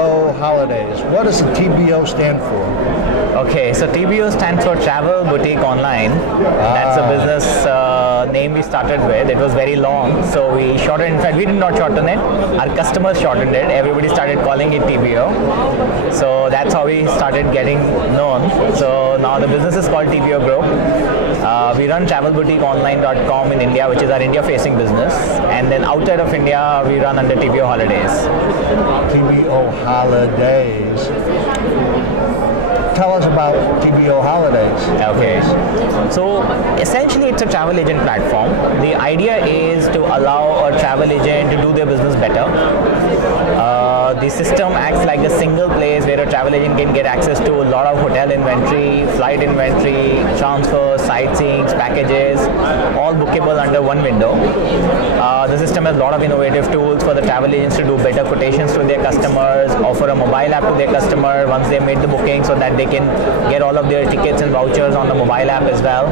TBO Holidays. What does the TBO stand for? Okay, so TBO stands for Travel Boutique Online. That's a business name we started with. It was very long, so we shortened. In fact, we did not shorten it. Our customers shortened it. Everybody started calling it TBO. So that's how we started getting known. So now the business is called TBO Group. We run travelboutiqueonline.com in India, which is our India-facing business, and then outside of India, we run under TBO Holidays. TBO Holidays. Tell us about TBO Holidays. Okay, so essentially it's a travel agent platform. The idea is to allow a travel agent to do their business better. The system acts like a single place where a travel agent can get access to a lot of hotel inventory, flight inventory, transfers, sightseeing, packages, all bookable under one window. The system has a lot of innovative tools for the travel agents to do better quotations to their customers, offer a mobile app to their customer once they made the booking so that they can get all of their tickets and vouchers on the mobile app as well.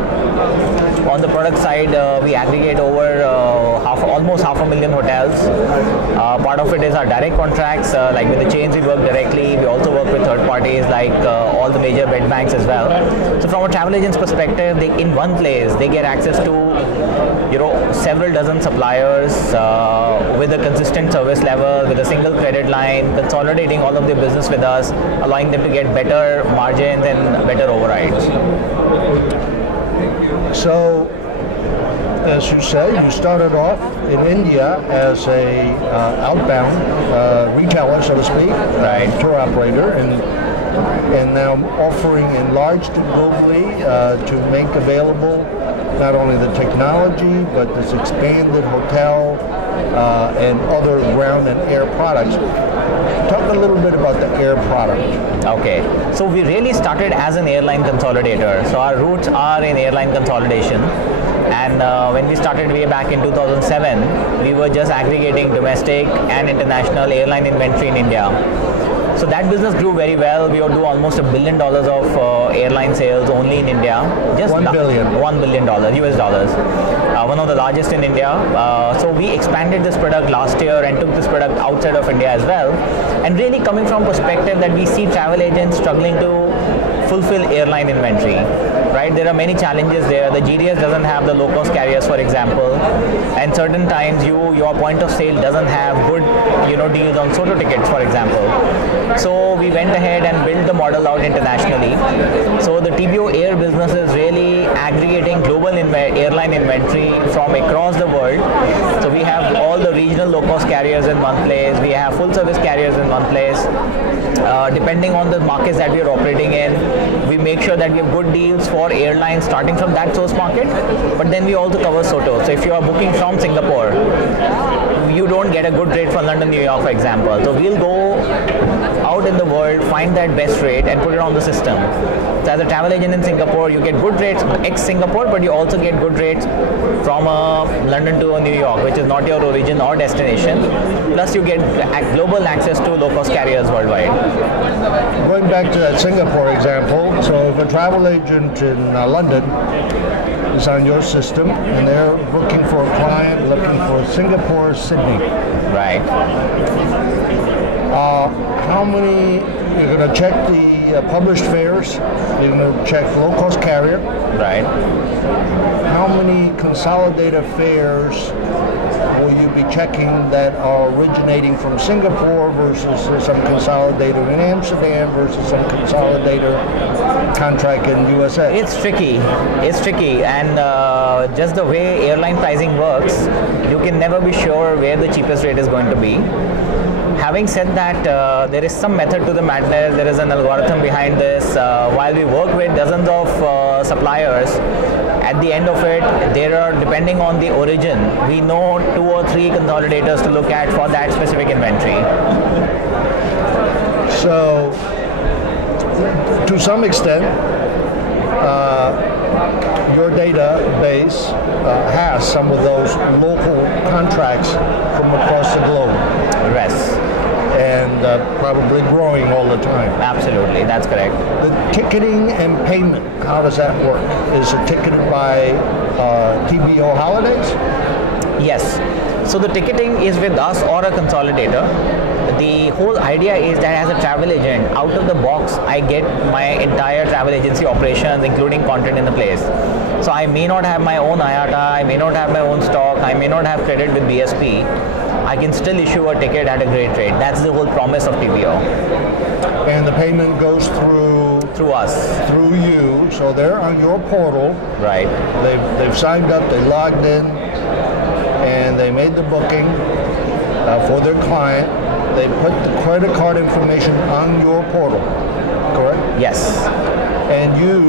On the product side, we aggregate over almost 500,000 hotels. Part of it is our direct contracts, like with the chains we work directly. We also work with third parties like all the major bed banks as well. So from a travel agent's perspective, in one place they get access to several dozen suppliers with a consistent service level, with a single credit line, consolidating all of their business with us, allowing them to get better margins and better overrides. So, as you said, you started off in India as a outbound retailer, so to speak, right, tour operator, and now offering enlarged globally to make available not only the technology but this expanded hotel and other ground and air products. Talk a little bit about the air product. Okay, so we really started as an airline consolidator. So our roots are in airline consolidation. And when we started way back in 2007, we were just aggregating domestic and international airline inventory in India. So that business grew very well. We would do almost $1 billion of airline sales only in India. Just $1 billion. $1 billion US dollars. One of the largest in India. So we expanded this product last year and took this product outside of India as well. And really coming from perspective that we see travel agents struggling to fulfill airline inventory. Right, there are many challenges there. The GDS doesn't have the low-cost carriers, for example, and certain times your point of sale doesn't have good, deals on Soto tickets, for example. So we went ahead and built the model out internationally. So the TBO Air business is really aggregating global airline inventory from across the world. So we have all the regional low-cost carriers in one place. We have full-service carriers in one place. Depending on the markets that we are operating in, we make sure that we have good deals for airlines starting from that source market, but then we also cover Soto. So if you are booking from Singapore, you don't get a good rate from London, New York, for example. So we'll go out in the world, find that best rate and put it on the system. So as a travel agent in Singapore, you get good rates ex-Singapore, but you also get good rates from London to New York, which is not your origin or destination. Plus you get global access to low-cost carriers worldwide. Going back to that Singapore example, so if a travel agent in London is on your system and they're looking for a client looking for Singapore, Sydney. Right. How many, you're going to check the published fares, you're going to check low-cost carrier. Right. How many consolidated fares will you be checking that are originating from Singapore versus some consolidator in Amsterdam versus some consolidator contract in USA? It's tricky, and just the way airline pricing works, you can never be sure where the cheapest rate is going to be. Having said that, there is some method to the madness. There is an algorithm behind this. While we work with dozens of suppliers, at the end of it, there are, depending on the origin, we know 2 or 3 consolidators to look at for that specific inventory. So, to some extent, your database has some of those local contracts from across the globe. Yes. And probably growing all the time. Absolutely, that's correct. The ticketing and payment, how does that work? Is it ticketed by TBO Holidays? Yes. So the ticketing is with us or a consolidator. the whole idea is that as a travel agent, out of the box, I get my entire travel agency operations, including content in the place. So I may not have my own IATA, I may not have my own stock, I may not have credit with BSP. I can still issue a ticket at a great rate. That's the whole promise of TBO. And the payment goes through us. Through you. So they're on your portal. Right. They've signed up, they logged in, and they made the booking for their client. They put the credit card information on your portal, correct? Yes. And you,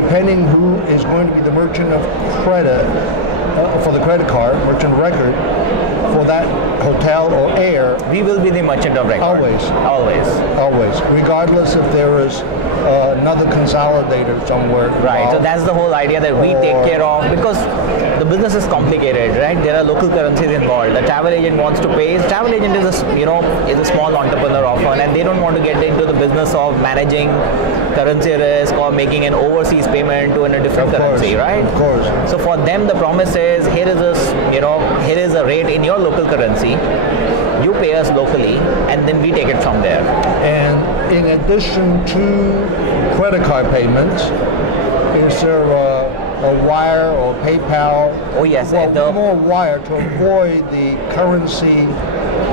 depending who is going to be the merchant of credit for the credit card, merchant record, for that hotel or air. We will be the merchant of record. Always. Always. Always. Regardless if there is another consolidator somewhere. Right. So that's the whole idea that we take care of, because the business is complicated, right? There are local currencies involved. The travel agent wants to pay. Travel agent is a small entrepreneur often, and they don't want to get into the business of managing currency risk or making an overseas payment to a different currency, right? Of course. So for them, the promise is here is a rate in your local currency. You pay us locally, and then we take it from there. And in addition to credit card payments, is there a wire or PayPal? Oh yes, well, more wire to avoid the currency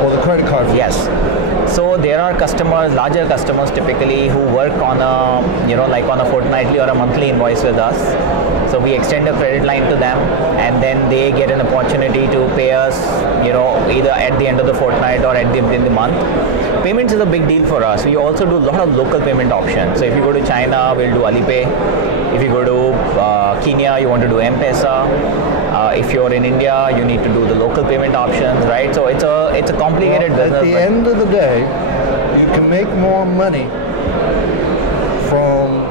or the credit card fees. Yes. So there are customers, larger customers typically, who work on like on a fortnightly or a monthly invoice with us. So we extend a credit line to them, and then they get an opportunity to pay us, either at the end of the fortnight or at the end of the month. Payments is a big deal for us. We also do a lot of local payment options. So if you go to China, we'll do Alipay. If you go to Kenya, you want to do M-Pesa. If you're in India, you need to do the local payment options, right? So it's a complicated business. At the end of the day, you can make more money from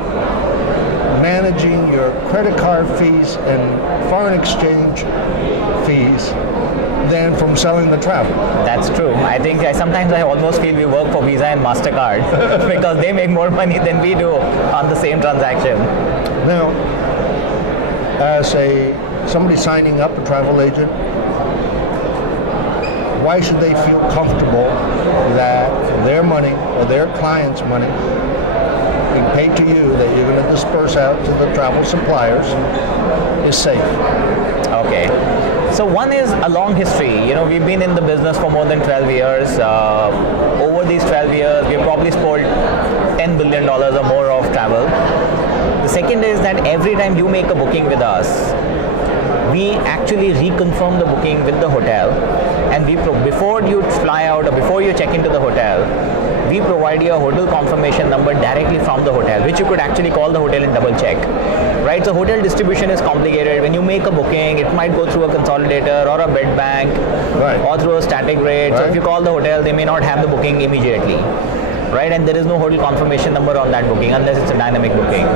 managing your credit card fees and foreign exchange fees than from selling the travel. That's true. I think sometimes I almost feel we work for Visa and MasterCard because they make more money than we do on the same transaction. Now, as somebody signing up, a travel agent, why should they feel comfortable that their money or their client's money being paid to you, that you're going to disperse out to the travel suppliers, is safe? Okay. So one is a long history. We've been in the business for more than 12 years. Over these 12 years, we've probably spent $10 billion or more of travel. The second is that every time you make a booking with us, we actually reconfirm the booking with the hotel, and before you fly out or before you check into the hotel, we provide you a hotel confirmation number directly from the hotel, which you could actually call the hotel and double check. Right? So hotel distribution is complicated. When you make a booking, it might go through a consolidator or a bed bank, right, or through a static rate. Right. So if you call the hotel, they may not have the booking immediately. Right? And there is no hotel confirmation number on that booking unless it's a dynamic booking.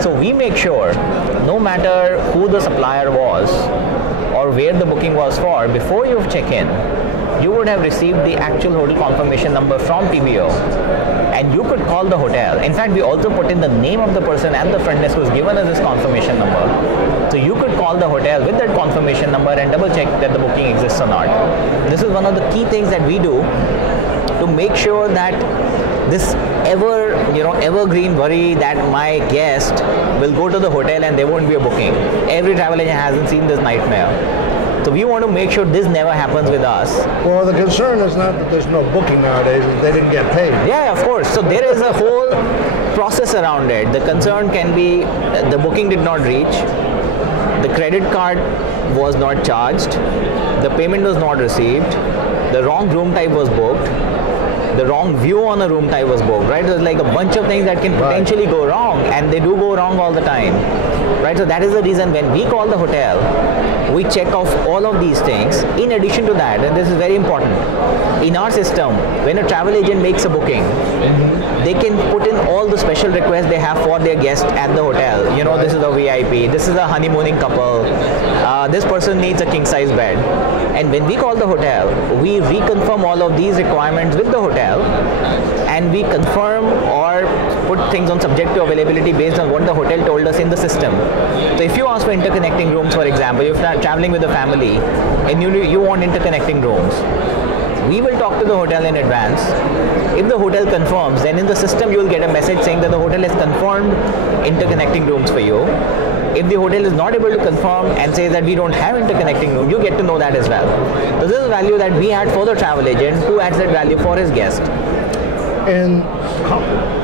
So we make sure, no matter who the supplier was or where the booking was for, before you check in, you would have received the actual hotel confirmation number from TBO, and you could call the hotel. In fact, we also put in the name of the person at the front desk who's given us this confirmation number. So you could call the hotel with that confirmation number and double check that the booking exists or not. This is one of the key things that we do to make sure that this evergreen worry that my guest will go to the hotel and there won't be a booking. Every travel agent hasn't seen this nightmare. So we want to make sure this never happens with us. Well, the concern is not that there's no booking nowadays, that they didn't get paid. Yeah, of course. So there is a whole process around it. The concern can be the booking did not reach, the credit card was not charged, the payment was not received, the wrong room type was booked, the wrong view on a room type was booked, right? There's like a bunch of things that can potentially go wrong, and they do go wrong all the time, right? So that is the reason when we call the hotel, we check off all of these things. In addition to that, and this is very important, in our system, when a travel agent makes a booking, they can put in all the special requests they have for their guest at the hotel. This is a VIP, this is a honeymooning couple, this person needs a king size bed. And when we call the hotel, we reconfirm all of these requirements with the hotel, and we confirm or put things on subject to availability based on what the hotel told us in the system. So if you ask for interconnecting rooms, for example, if you're traveling with a family and you want interconnecting rooms, We will talk to the hotel in advance. If the hotel confirms, then in the system you will get a message saying that the hotel has confirmed interconnecting rooms for you. If the hotel is not able to confirm and says that we don't have interconnecting room, you get to know that as well. So this is value that we add for the travel agent, who adds that value for his guest. And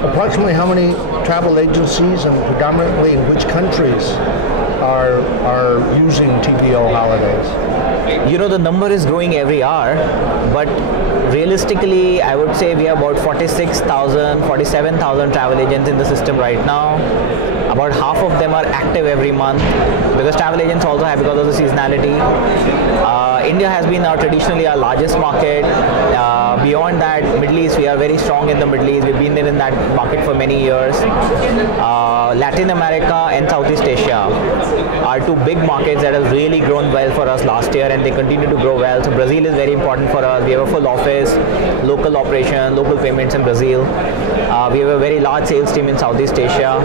approximately how many travel agencies and predominantly in which countries are using TBO Holidays? You know, the number is growing every hour, but realistically, I would say we have about 46,000, 47,000 travel agents in the system right now. About half of them are active every month because travel agents also have, because of the seasonality. India has been traditionally our largest market. Beyond that, Middle East, we are very strong in the Middle East. We've been there in that market for many years. Latin America and Southeast Asia are two big markets that have really grown well for us last year, and they continue to grow well. So Brazil is very important for us. We have a full office, local operation, local payments in Brazil. We have a very large sales team in Southeast Asia,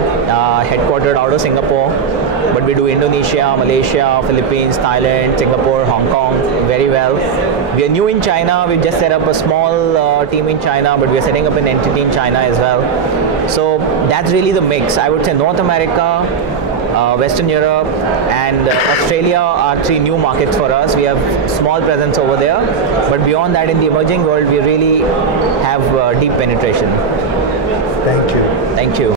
headquartered out of Singapore, but we do Indonesia, Malaysia, Philippines, Thailand, Singapore, Hong Kong very well. We are new in China. We just set up a small team in China, but we are setting up an entity in China as well. So that's really the mix. I would say North America, Western Europe and Australia are three new markets for us. We have small presence over there, but beyond that, in the emerging world, we really have deep penetration. Thank you. Thank you.